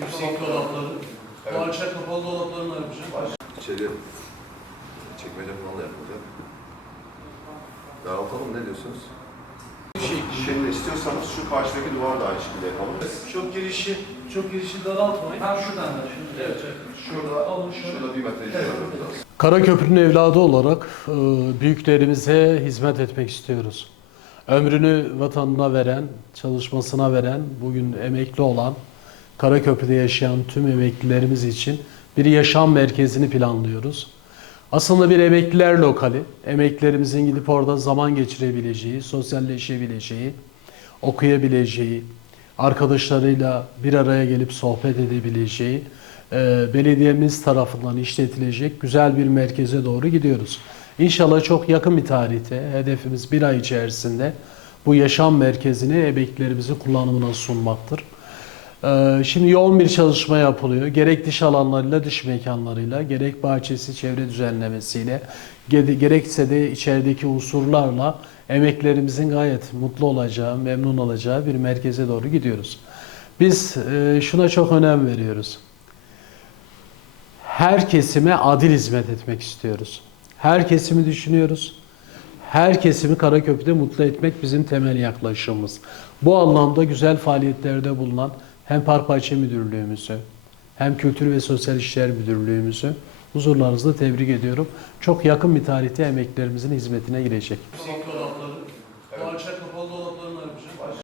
yüksek dolapları. Bu alçak kapalı dolapları ne yapacağız? İçeri çekmece falan da yapılacak. Dağıtalım ne diyorsunuz? Şimdi istiyorsanız şu karşıdaki duvar da aynı şekilde yapalım. Çok girişi, çok girişi daraltmayın. Ha şuradan da şimdi. Evet, evet. Şurada, Alın şöyle. şurada bir metre Evet. evet. Karaköprü'nün evladı olarak e, büyüklerimize hizmet etmek istiyoruz. Ömrünü vatanına veren, çalışmasına veren, bugün emekli olan, Karaköprü'de yaşayan tüm emeklilerimiz için bir yaşam merkezini planlıyoruz. Aslında bir emekliler lokali, emeklilerimizin gidip orada zaman geçirebileceği, sosyalleşebileceği, okuyabileceği, arkadaşlarıyla bir araya gelip sohbet edebileceği, e, belediyemiz tarafından işletilecek güzel bir merkeze doğru gidiyoruz. İnşallah çok yakın bir tarihte, hedefimiz bir ay içerisinde bu yaşam merkezini emeklilerimizin kullanımına sunmaktır. Ee, Şimdi yoğun bir çalışma yapılıyor. Gerek dış alanlarıyla, dış mekanlarıyla, gerek bahçesi, çevre düzenlemesiyle, ge- gerekse de içerideki unsurlarla emeklerimizin gayet mutlu olacağı, memnun olacağı bir merkeze doğru gidiyoruz. Biz e, şuna çok önem veriyoruz. Her kesime adil hizmet etmek istiyoruz. Her kesimi düşünüyoruz. Her kesimi Karaköprü'de mutlu etmek bizim temel yaklaşımımız. Bu anlamda güzel faaliyetlerde bulunan hem Park Bahçe Müdürlüğümüzü, hem Kültür ve Sosyal İşler Müdürlüğümüzü huzurlarınızda tebrik ediyorum. Çok yakın bir tarihte emeklerimizin hizmetine girecek. Evet.